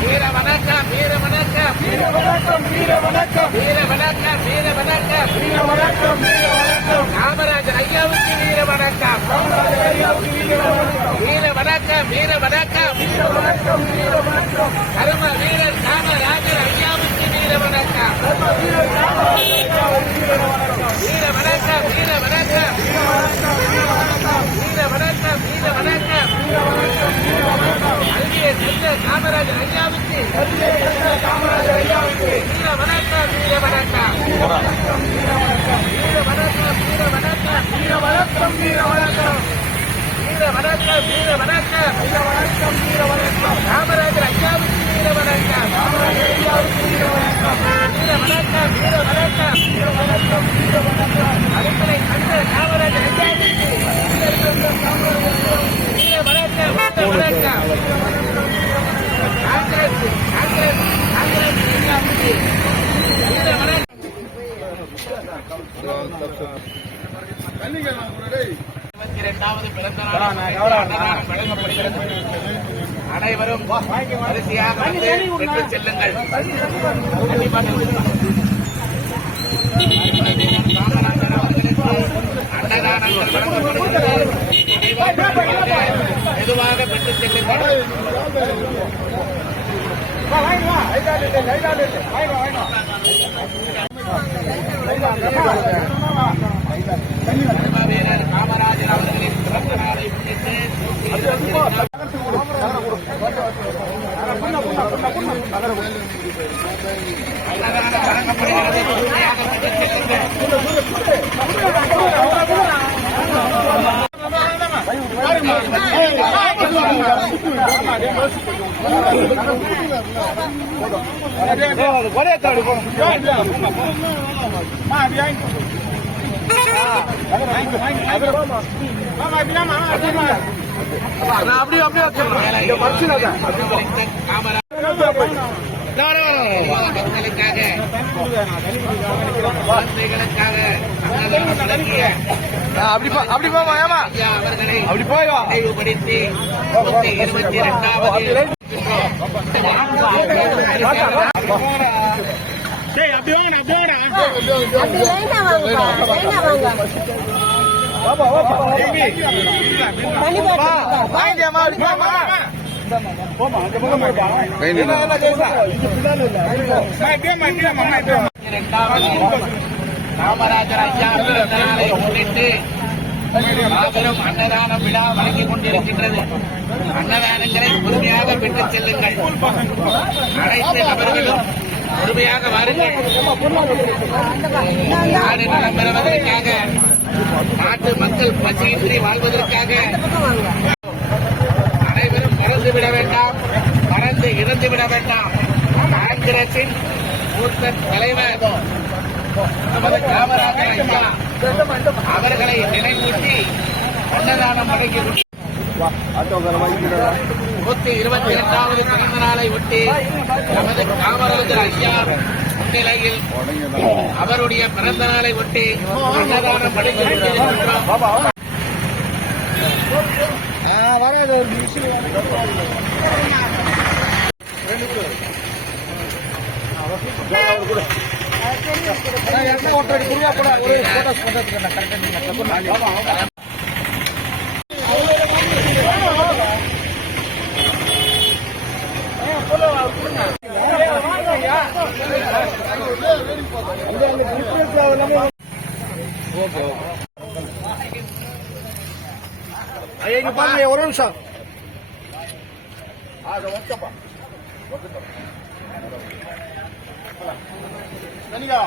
வீர வணக்கம் வீர வணக்கம் வீர வணக்கம் வீர வணக்கம் வீர வணக்கம் வீர வணக்கம் வீர வணக்கம் வீர வணக்கம் காமராஜர் ஐயாவுக்கு வீர வணக்கம் காமராஜர் ஐயாவுக்கு வீர வணக்கம் வீர வணக்கம் வீர வணக்கம் வீர வணக்கம் வீர வணக்கம் கரும வீரர் வணக்கம் வீர வணக்கம் வீர வணக்கம் வீர வணக்கம் வீர வணக்கம் வீர வணக்கம் காமராஜர் ஐயாவுக்கு வீர வணக்கம் காமராஜர் ஐயாவுக்கு வீர வணக்கம் வீர வணக்கம் வீர வணக்கம் வீர வணக்கம் வீர வணக்கம் அடுத்தலை கண்ட காமராஜர் ஐயாவுக்கு வீர வணக்கம் வீர வணக்கம் காங்கிரஸ் காங்கிரஸ் காங்கிரஸ் ஐயாவுக்கு வீர வணக்கம் இருபத்தி இரண்டாவது பிறந்த அனைவரும் வரிசையாக வந்து பெற்று செல்லுங்கள் அன்னதானங்கள் வழங்கப்படுகிறது மெதுவாக பெற்று செல்லுங்கள் ஒரே தாடு அப்படியே அப்படியே குழந்தைகளுக்காக அப்படிப்பா அப்படி போவா ஏமா அப்படி போயவா நினைவுபடுத்தி இருபத்தி ரெண்டாவது அப்படி வாங்கடா அப்படி வாங்கடா அப்படி வாங்கடா போமா ஐயா பிறந்த முன்னிட்டு மாபெரும் அன்னதான விழா வழங்கிக் கொண்டிருக்கின்றது அன்னதானங்களை பொறுமையாக பெற்றுச் செல்லுங்கள் அனைத்து நபர்களும் பொறுமையாக வாருங்கள் நாடு நலம் பெறுவதற்காக நாட்டு மக்கள் பசியின்றி வாழ்வதற்காக அனைவரும் மறந்து விட வேண்டாம் மறந்து விட வேண்டாம் காங்கிரசின் மூத்த தலைவர். நமது காமராஜர் ஐயா அவர்களை நினைவூட்டி அன்னதானம் வழங்கி நூத்தி இருபத்தி இரண்டாவது பிறந்த நாளை ஒட்டி நமது காமராஜர் ஐயா முன்னிலையில் அவருடைய பிறந்த நாளை ஒட்டி அன்னதானம் வழங்கி கொண்டிருக்கின்றோம். ஒரு விஷயம் ஐயா இங்க பாருங்க ஒரு நிமிஷம். அதை வச்சப்பா. கனிகா